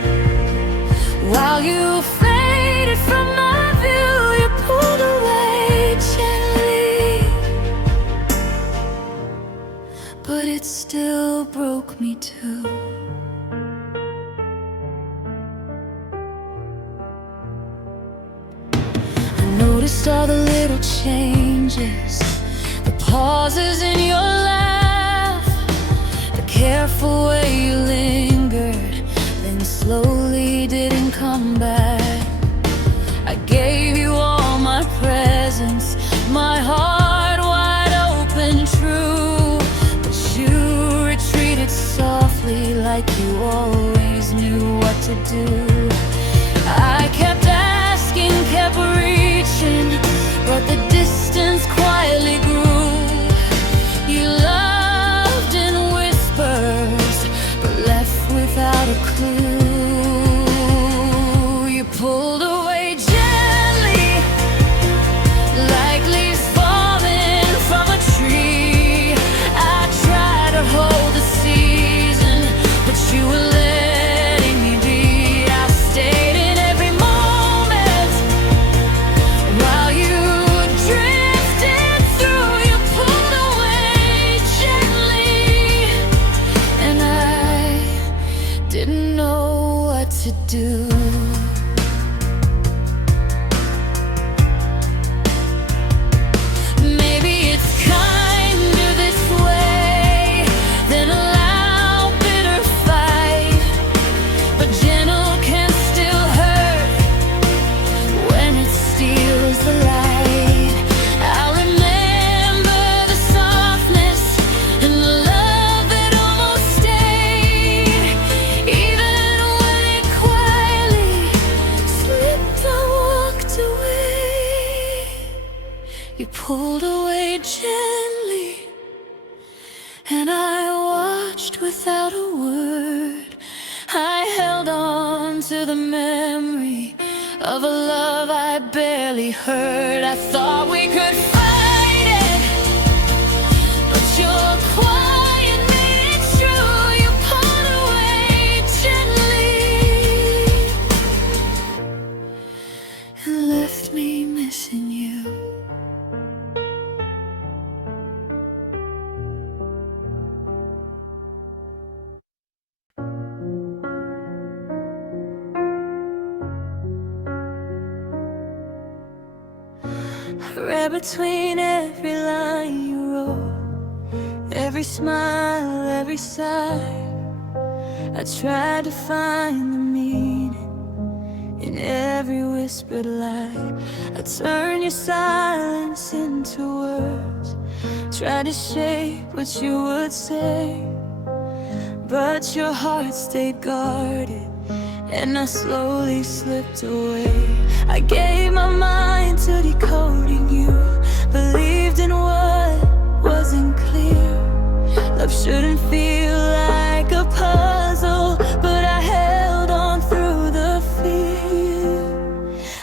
while you faded from my view. You pulled away gently, but it still broke me too. I noticed all the little changes, the pauses in your laugh, the careful way you lingered, then slowly didn't come back. I gave you all my presence, my heart wide open, true, but you retreated softly, like you always knew what to do. I kept asking, kept reaching, but the distance quietly grew. You loved in whispers, but left without a clue. You pulled away gently, like leaves falling from a tree. I tried to hold the season, but you were letting me be. I stayed in every moment while you drifted through. You pulled away gently, and I didn't know what to do. Maybe it's kinder this way than allow bitter fight, but gentle can still hurt when it steals the light. I'll remember the softness and the love that almost stayed, even when it quietly slipped. I walked away. You pulled away gently, and I watched without a word. I held on to the memory of a love I barely heard. I thought we could fight it, but your quiet made it true. You pulled away gently and left me missing you. I read between every line you wrote, every smile, every sigh. I tried to find the meaning in every whispered lie. I turned your silence into words, tried to shape what you would say, but your heart stayed guarded, and I slowly slipped away. I gave my mind to decoding you, believed in what wasn't clear. Love shouldn't feel like a puzzle, but I held on through the fear.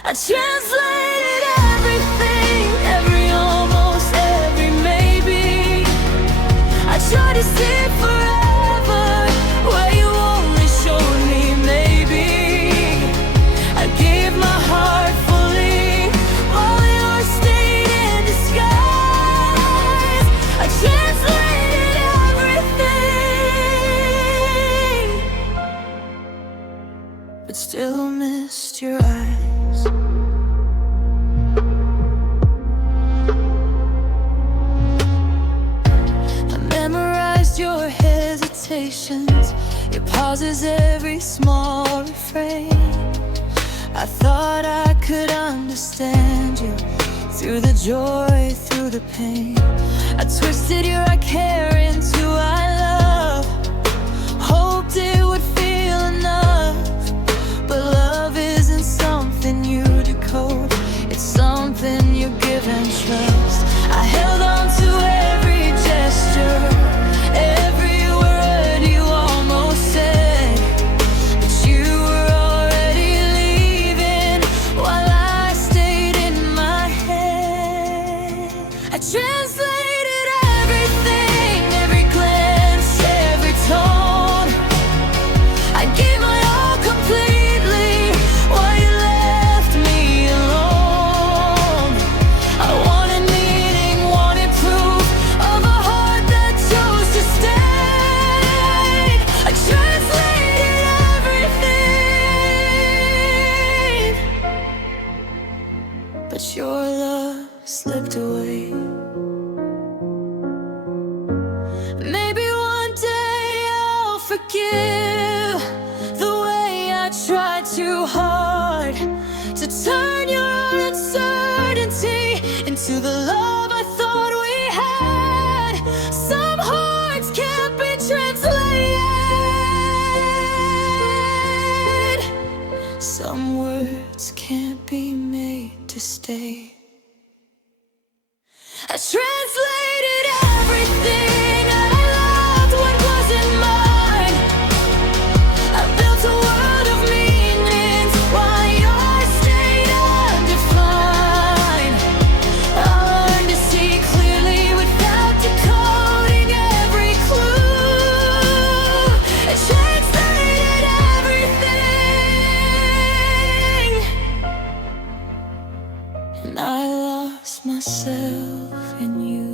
I translated everything, every almost, every maybe. I tried to see it forever, where you only showed me maybe. I gave my heart fully, while yours stayed in disguise. I translated everything, but still missed your eyes. I memorized your hesitations, your pauses, every small refrain. I thought I could understand you, through the joy, through the pain. I twisted your I care into I love, hoped it would feel enough. But love isn't something you decode, it's something you give and trust. I held on to every gesture, every word you almost said, but you were already leaving while I stayed in my head. I translated everything, every glance, every tone. I gave my all completely, while you left me alone. I wanted meaning, wanted proof of a heart that chose to stay. I translated everything, but your love slipped away. Maybe one day I'll forgive the way I tried too hard to turn your uncertainty into the love I thought we had. Some hearts can't be translated, some words can't be made to stay. I translated everything I loved what wasn't mine. I built a world of meanings while yours stayed undefined. I learned to see clearly without decoding every clue. I translated everything, and I lost myself in you.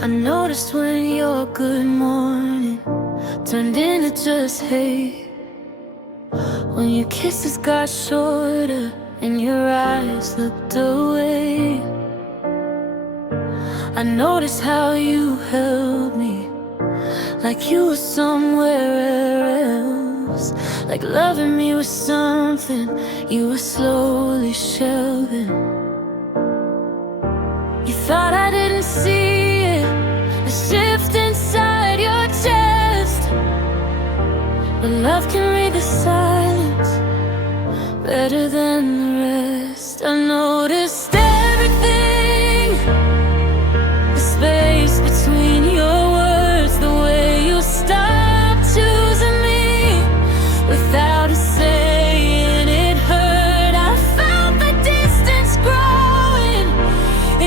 I noticed when your good morning turned into just hate, when your kisses got shorter and your eyes looked away. I noticed how you held me like you were somewhere else, like loving me was something you were slowly shelving. You thought I didn't see it, the shift inside your chest, but love can read the silence better than the rest. I noticed everything, the space between your words, the way you stopped choosing me without a saying it hurt. I felt the distance growing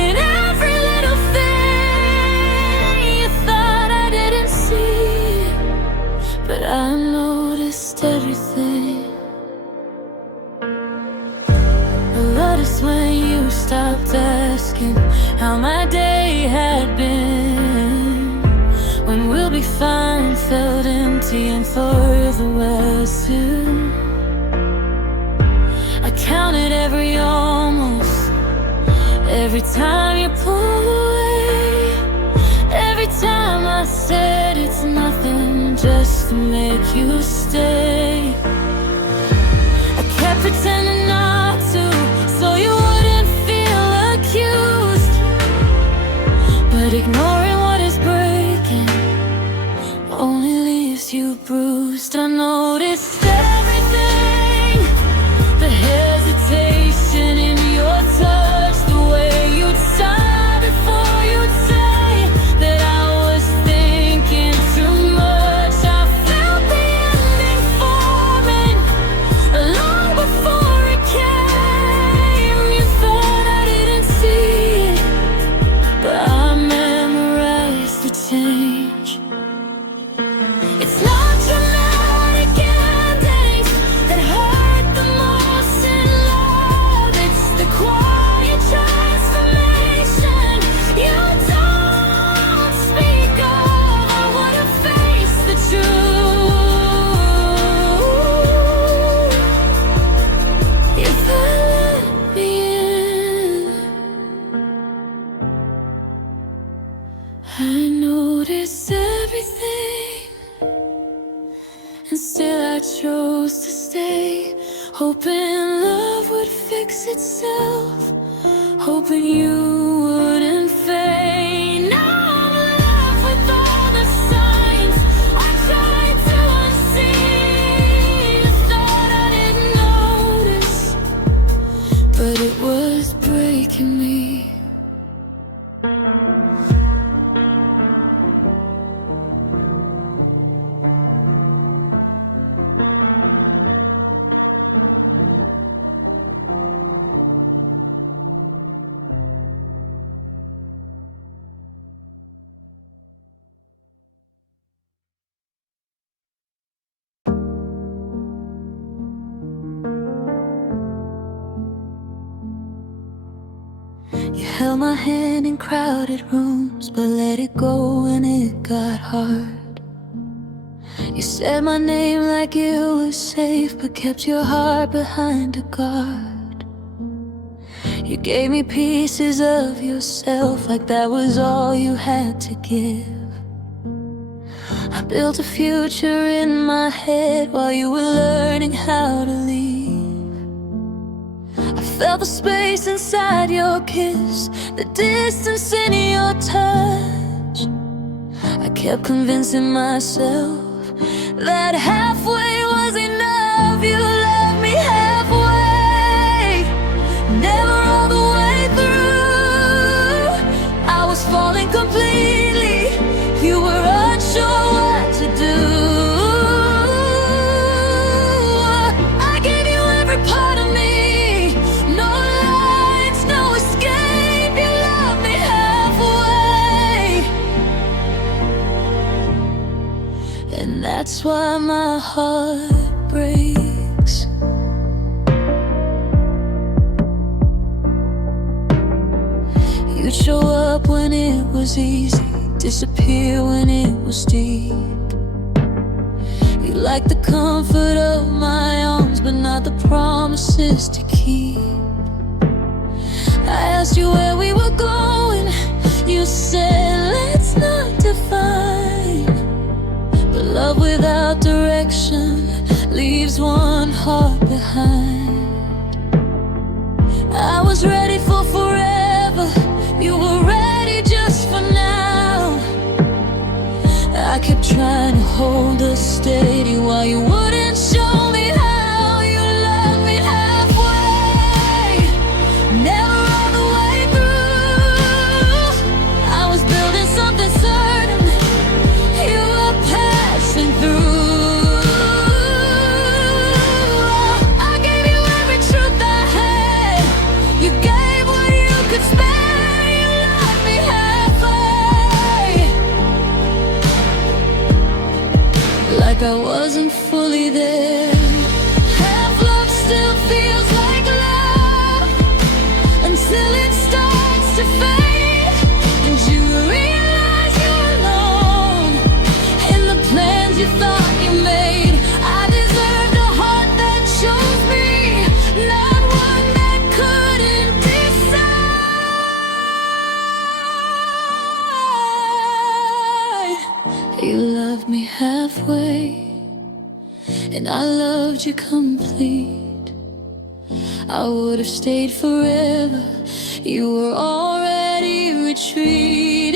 in every little thing. You thought I didn't see it, but I noticed everything. Noticed when you stopped asking how my day had been, when we'll be fine felt empty and for the worst too. I counted every almost, every time you pulled away, every time I said it's nothing, just to make you stay. I kept pretending not to, so you wouldn't feel accused. But ignoring what is breaking only leaves you bruised. I noticed everything, the hesitation in your touch, the way you'd sigh before you'd say that I was thinking too much. I felt the ending forming long before it came. You thought I didn't see it, but I memorized the change. It's not dramatic endings that hurt the most in love. It's the quiet transformation you don't speak of. I wouldn't face the truth if I let me in. I noticed everything, and still I chose to stay, hoping love would fix itself, hoping you wouldn't fade. Now I'm left with all the signs I tried to unsee. You thought I didn't notice, but it was breaking me. You held my hand in crowded rooms, but let it go when it got hard. You said my name like it was safe, but kept your heart behind a guard. You gave me pieces of yourself like that was all you had to give. I built a future in my head while you were learning how to leave. I felt the space inside your kiss, the distance in your touch. I kept convincing myself that halfway was enough. You loved me halfway, never all the way through. I was falling completely, you were unsure what to do. I gave you every part of me, no lines, no escape. You loved me halfway, and that's why my heart breaks. You'd show up when it was easy, disappear when it was deep. You liked the comfort of my arms, but not the promises to keep. I asked you where we were going, you said let's not define. But love without direction leaves one heart behind. I was ready for forever, you were ready just for now. I kept trying to hold us steady while you wouldn't show me how. You loved me halfway, never all the way through. I was building something certain, you were passing through. I gave you every truth I had, you gave what you could spare. You loved me halfway, like I wasn't fully I loved you complete. I would have stayed forever. You were already retreating.